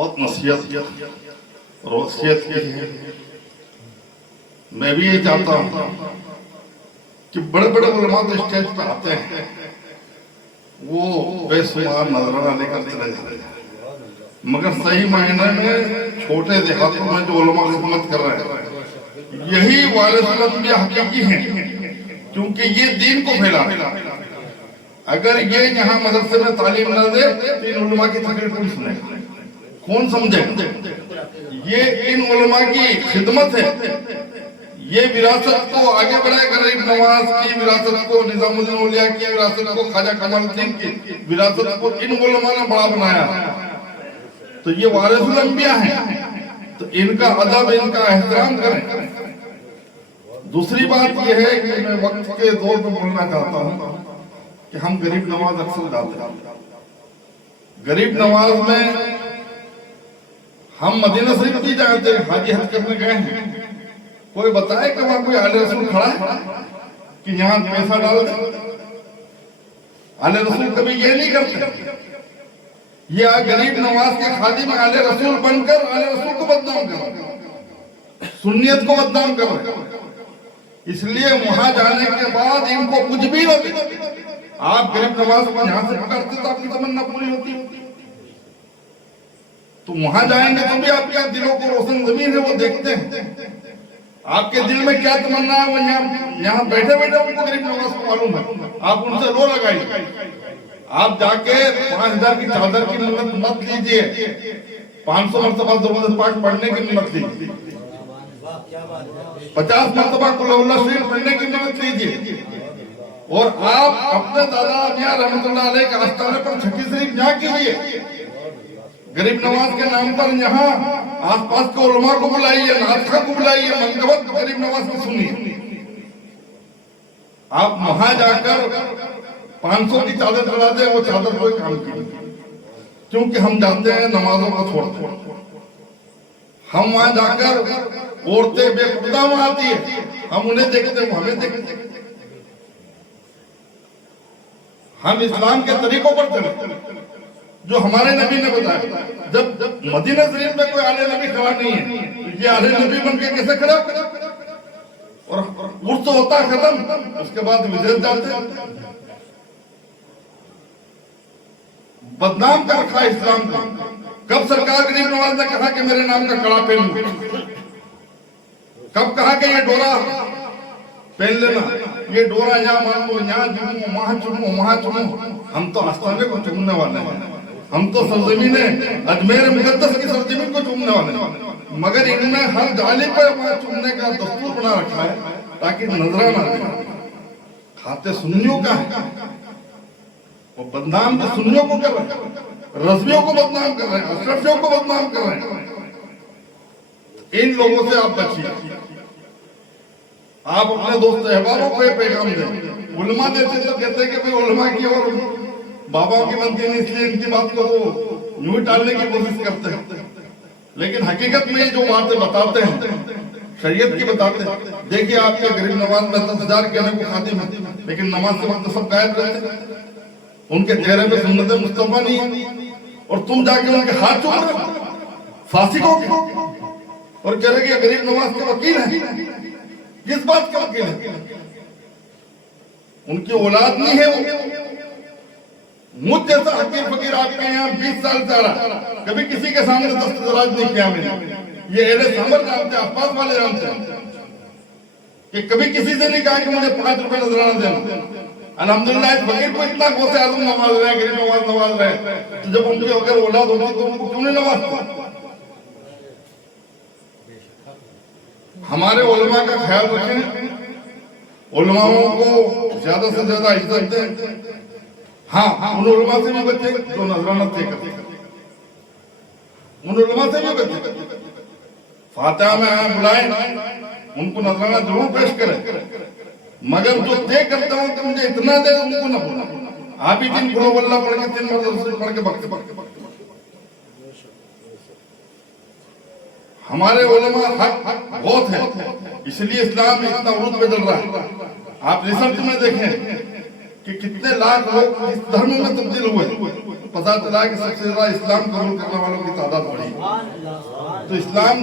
बहुत नसीहत और वसीयत की है। मैं भी ये चाहता हूँ कि बड़े बड़े उलमा तो स्टेज पर आते हैं, वो बेशुमार नजराना लेकर चले जाते हैं, मगर सही मायने में छोटे देहातों में जो उलमा खिदमत कर रहे हैं यही वारिसुल अंबिया हकीकी हैं, क्योंकि ये दीन को फैला। अगर ये यहाँ मदरसे में तालीम न दे तो इन उलमा की तकरीर कौन सुने, कौन समझे? ये इन उलमा की खिदमत है, ये विरासत को आगे बढ़ाए। गरीब नवाज की विरासत को, निजामुद्दीन औलिया की विरासत को, ख्वाजा कमालुद्दीन की विरासत को इन उलमा ने बड़ा बनाया। तो ये वारिसुल अंबिया हैं, तो इनका अदब, इनका एहतराम करें। दूसरी बात यह है कि मैं वक्त के दौर पर बोलना चाहता हूँ कि हम गरीब नवाज अक्सर जाते हैं। गरीब नवाज में हम मदीना शरीफ भी जाते हैं, हाजी हज करने गए हैं। कोई बताए कि वहां कोई आले रसूल खड़ा है कि यहाँ पैसा डाल दे? आले रसूल कभी ये नहीं करते। ये गरीब नवाज के खादिम आले रसूल बनकर आले रसूल को बदनाम करो, सुन्नियत को बदनाम करो। इसलिए वहां जाने के बाद इनको कुछ भी न मिले, आप गरीब नवाज को यहां से पकड़ते तो आपकी तमन्ना पूरी होती। तो वहां जाएंगे तो भी आपके दिलों को रोशन जमीन है वो देखते हैं, आपके दिल में क्या तमन्ना है वो यहाँ बैठे बैठे उनको गरीब नवाज को मालूम है। आप उनसे रो लगाइए, आप जाके 5000 की चादर की मन्नत मत लीजिए, 500 मरतबा दुरूद पाक पढ़ने की मन्नत लीजिए, 50 मरतबा कुल हुवल्लाह शरीफ पढ़ने की मन्नत लीजिए। और आप अपने दादा मियां रहमतुल्लाह अलैह के आस्थाने पर छठी शरीफ यहाँ कीजिए। गरीब नवाज के नाम पर यहाँ आसपास के उलमा को बुलाइए, नाथखा को बुलाइए, मनकबत गरीब नवाज की सुनिए। आप वहां जाकर 500 की चादर चढ़ा दे, वो चादर कोई काम की नहीं, क्योंकि हम जानते हैं नमाजों को छोड़ते। हम वहां जाकर औरतें बेपर्दा वहां आती है, हम उन्हें देखते हैं, हमें देखते हैं। हम इस्लाम के तरीकों पर चलते जो हमारे नबी ने बताया। जब मदीना शरीफ में कोई आले नबी खड़ा नहीं है, ये आले नबी बन के कैसे खड़ा? और उर्स तो होता खत्म, उसके बाद विदेश जाते, बदनाम कर रखा इस्लाम को। कब सरकार गरीब नवाज ने कहा कि मेरे नाम का कड़ा पहन? कब कहा कि ये डोरा पहन लेना, ये डोरा यहाँ मांगो, यहाँ चुनूं, वहां चुनूं, वहां चुनूं? हम तो आस्थाने को चुनने वाले हैं, हम तो सरजमीन अजमेर मुकद्दस की सरजमीन को चुनने वाले हैं। मगर इनने हर जाली पर वहां चुनने का दस्तूर बना रखा है ताकि नजराना दे। खाते सुन्नियों का है, वो बदनाम तो सुन्नियों को कर रहे हैं, रज़वियों को बदनाम कर रहे हैं, अशरफियों को बदनाम कर रहे हैं। इन लोगों से आप बचिए। आप अपने दोस्त अहबाबों को पैगाम दें। उलमा देते तो कहते कि भाई उलमा की और बाबाओं की बनती नहीं, इसलिए इनकी बात को यूं टालने की कोशिश करते हैं। लेकिन हकीकत में जो बातें बताते हैं शरीयत की बताते हैं। देखिए आपके गरीब नवाज में 10,000 कहने को खातिम है, लेकिन नमाज के वक्त सब गायब रहते, उनके चेहरे पे सुन्नत मुस्तफा नहीं है। और तुम जाके उनके हाथ चूम रहे हो फासिकों के, और कह रहे कि गरीब नवाज के वकील है। किस बात का वकील है? उनकी औलाद नहीं है वो। मुझ जैसा हकीम फकीर आपके यहाँ 20 साल से आ रहा, कभी किसी के सामने दस्तदराज नहीं किया मैंने। ये एले सामर जानते, आसपास वाले जानते हैं कि कभी किसी से नहीं कहा कि मुझे 5 रुपए नजराना देना। अल्हम्दुलिल्लाह इस फकीर को इतना गौसे आजम नवाज रहे, गरीब नवाज नवाज रहे, तो जब उनकी अगर औलाद होती तो उनको क्यों नहीं नवाजते? हमारे उलमा का ख्याल रखें, उलमाओं को ज्यादा से ज्यादा इज्जत दें। हाँ, उन उलमा से भी बचे जो नजराना तय करते, उन उलमा से भी बचे। फातिहा में आए बुलाए, उनको नजराना जरूर पेश करें, मगर जो तय करते हो कि मुझे इतना दे, उनको न बोला। आप ही दिन कुल हुवल्लाह पढ़ के 3 मरतबा पढ़ के बकते। हमारे उलमा हक बहुत है, इसलिए इस्लाम इतना उरूज पे चल रहा है। आप रिसर्च में देखें कि कितने लाख लोग इस धर्म में तब्दील हुए, पता चला कि सबसे ज्यादा इस्लाम कबूल करने वालों की तादाद बढ़ी। तो इस्लाम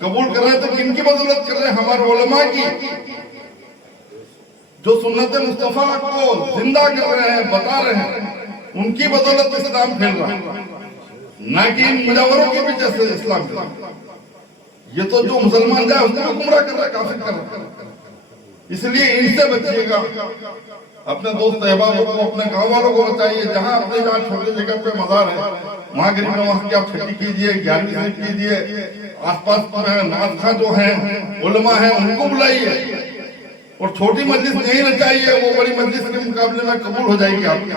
कबूल कर रहे हैं तो किनकी बदौलत कर रहे हैं? हमारे उलमा की, जो सुन्नत मुस्तफा को जिंदा कर रहे हैं, बता रहे हैं, उनकी बदौलत इस्लाम फैल रहा है, ना कि इन मुजावरों के पीछे से इस्लाम फैल रहा है। ये तो जो मुसलमान जाए उसको गुमराह कर रहा है, काफिर कर रहा है। इसलिए इनसे बचिएगा। अपने दोस्त अहबाब को, अपने गांव वालों को बताइए, जहां अपने जहाँ छोटे जगह पे मजार है वहां गरीब नवाज की आप छठी कीजिए, 11वीं शरीफ कीजिए, आसपास नाजखा जो है उलमा है उनको बुलाइए, और छोटी मजलिस नहीं रचाइए, वो बड़ी मजलिस के मुकाबले में कबूल हो जाएगी आपकी।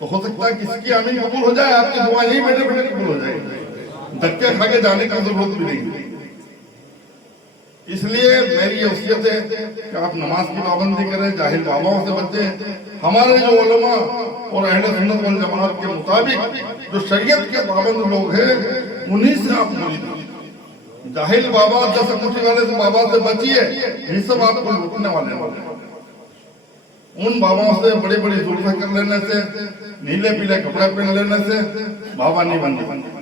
तो हो सकता है किसकी आमीन कबूल हो जाए, आपकी दुआ यही बैठे बैठे कबूल हो जाएगी, धक्के खा के जाने की जरूरत भी नहीं। इसलिए मेरी ये वसीयत है कि आप नमाज की पाबंदी करें, जाहिल बाबाओं से बचें। हमारे जो उलमा और अहले सुन्नत वल जमात के मुताबिक जो शरीयत के पाबंद लोग हैं उन्हीं से आप मुरीद। जाहिल बाबा, 10 अंगूठी वाले से बाबा से बचिए, ये सब आपको लूटने वाले हैं। उन बाबाओं से बड़ी बड़ी जुल्फें कर लेने से, नीले पीले कपड़े पहन लेने से बाबा नहीं बनते।